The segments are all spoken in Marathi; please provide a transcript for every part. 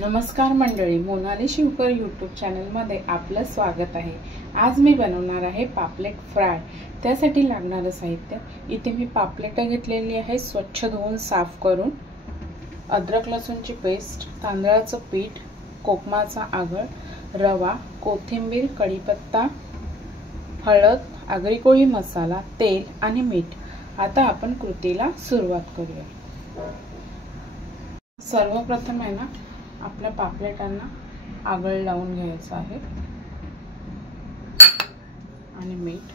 नमस्कार मंडळी, मोनाली शिवकर यूट्यूब चॅनलमध्ये आपलं स्वागत आहे। आज मी बनवणार आहे पापलेट फ्राय। त्यासाठी लागणारं साहित्य इथे मी पापलेट घेतलेली आहे, स्वच्छ धुवून साफ करून। अद्रक लसूणची पेस्ट, तांदळाचं पीठ, कोकमाचा आगळ, रवा, कोथिंबीर, कढीपत्ता, हळद, आगरी कोळी मसाला, तेल आणि मीठ। आता आपण कृतीला सुरुवात करूया। सर्वप्रथम आहे ना, आपल्या पापलेटांना आगळ लावून घ्यायचं आहे आणि मीठ।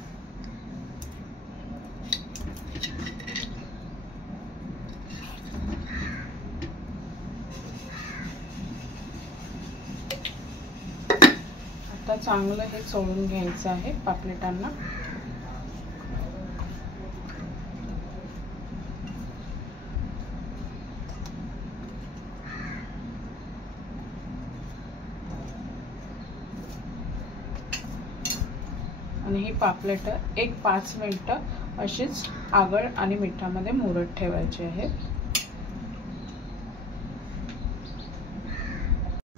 आता चांगलं हे चोळून घ्यायचं आहे पापलेटांना। आणि ही पापलेट एक 5 मिनिटं अशीच आगळ आणि मिठामध्ये मुरत ठेवायची आहे।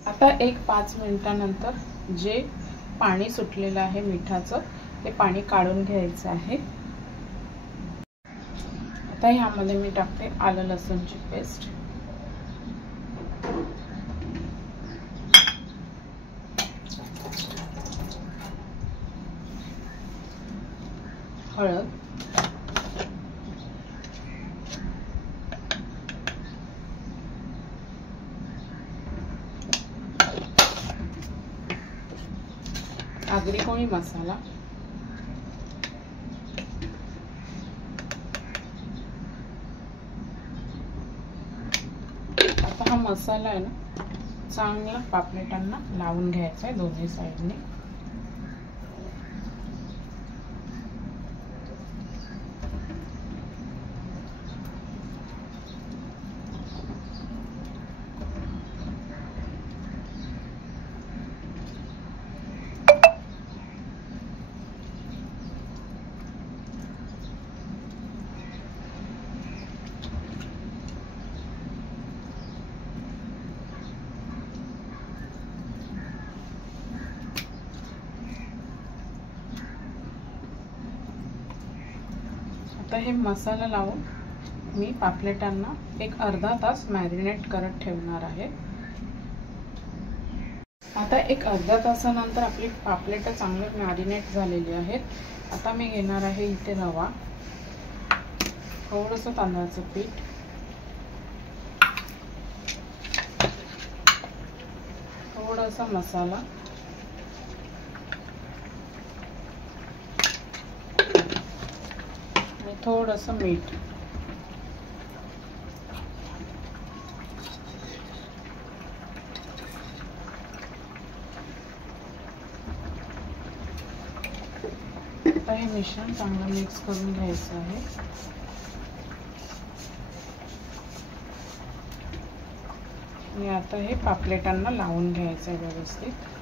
आता एक 5 मिनिटानंतर जे पाणी सुटलेलं आहे मिठाचं, ते पाणी काढून घ्यायचं आहे। आता ह्यामध्ये मी टाकते आलं लसूणची पेस्ट, हळद, आगरी कोळी मसाला, आता हा मसाला आहे ना, चांगला पापलेटांना लावून घ्यायचा आहे दोन्ही साइडने। आता हे मसाला लावून मी पापलेटांना एक अर्धा तास मॅरिनेट करत ठेवणार आहे। आता एक अर्धा तासानंतर आपली पापलेट चांगले मॅरिनेट झालेली आहेत। आता मी घेणार आहे इथे रवा, थोडंसं तांदळाचं पीठ, थोडासा मसाला, थोडंसं मीठ। आता हे मिश्रण चांगलं मिक्स करून घ्यायचं आहे। आणि आता हे पापलेटांना लावून घ्यायचं आहे व्यवस्थित।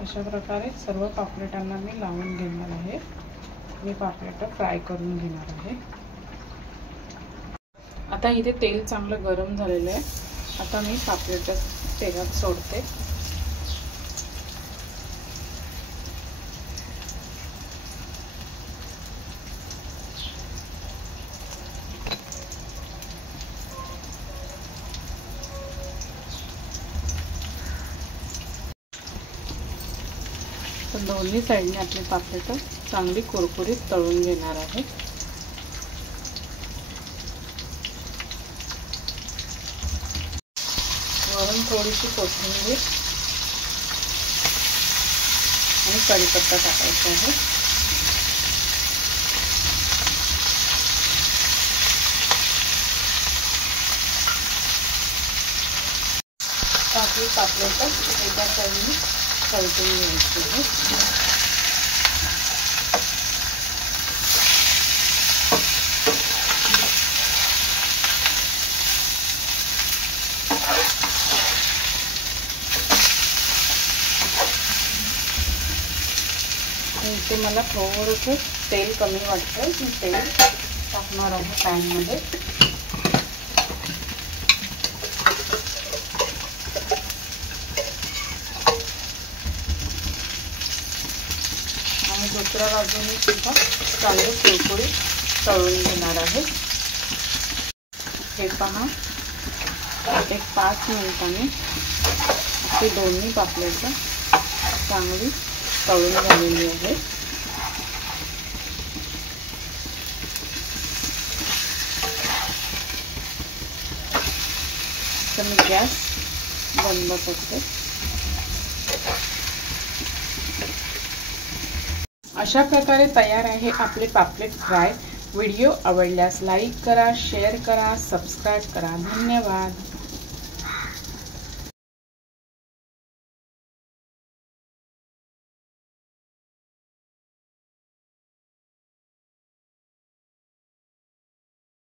अशा प्रकारे सर्व पापलेटांना मी लावून घेणार आहे। मी पापलेट फ्राय करून घेणार आहे। आता इथे तेल चांगलं गरम झालेलं आहे। आता मी पापलेट तेलात सोडते। तर दोन्ही साइडने आपली पापलेट चांगली कुरकुरीत तळून घेणार आहे। वरून थोडीशी कोथिंबीर आणि कढीपत्ता टाकायचा आहे। आपली पापलेट एका साइडने तळून घ्यायची आहे। इथे मला थोडंसं तेल कमी वाटतं, मी तेल टाकणार आहे पॅनमध्ये. आणि दुसऱ्या बाजूने सुद्धा चांगले कुरकुरीत तळून घेणार आहे. हे पहा, एक 5 मिनिटांनी अशी दोन्ही पापलेट चांगली तळून झालेली आहे. तर मी गॅस बंद करते. अशा प्रकारे तयार आहे आपले पापलेट फ्राय. व्हिडिओ आवडल्यास लाईक करा, शेअर करा, सबस्क्राईब करा. धन्यवाद.